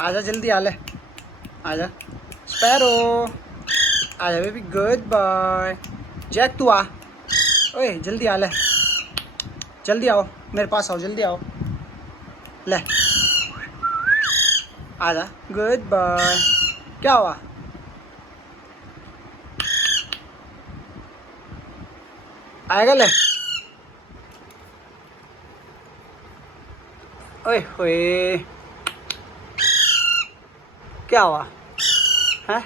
आजा जल्दी आ ले, आजा स्पैरो, आजा बेबी, गुड बॉय। जैक तू आ, ओए जल्दी आ ले, जल्दी आओ मेरे पास आओ, जल्दी आओ, ले आजा, गुड बॉय। क्या हुआ? आएगा ले, ओए होए, क्या हुआ है?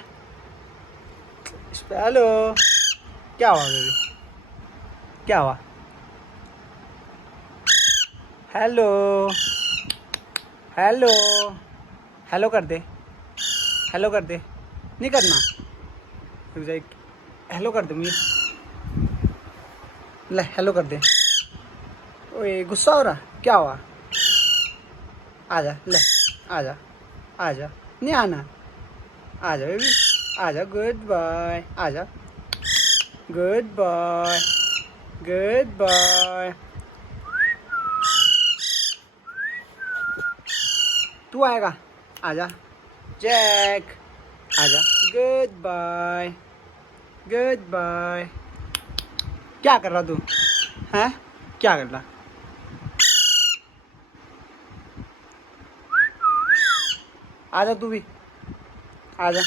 हेलो, क्या हुआ बेबी, क्या हुआ? हेलो, हेलो, हेलो कर दे, हेलो कर दे, नहीं करना, रुक जा, हेलो कर दे मुझे, ले हेलो कर दे। ओए गुस्सा हो रहा, क्या हुआ? आजा ले, आजा, आजा, नहीं आना, आजा बेबी, आजा, गुड बॉय, आजा, गुड बॉय, गुड बॉय। तू आएगा, आजा जैक, आजा, गुड बॉय, गुड बॉय। क्या कर रहा तू हैं? क्या कर रहा? आजा तू भी, आजा।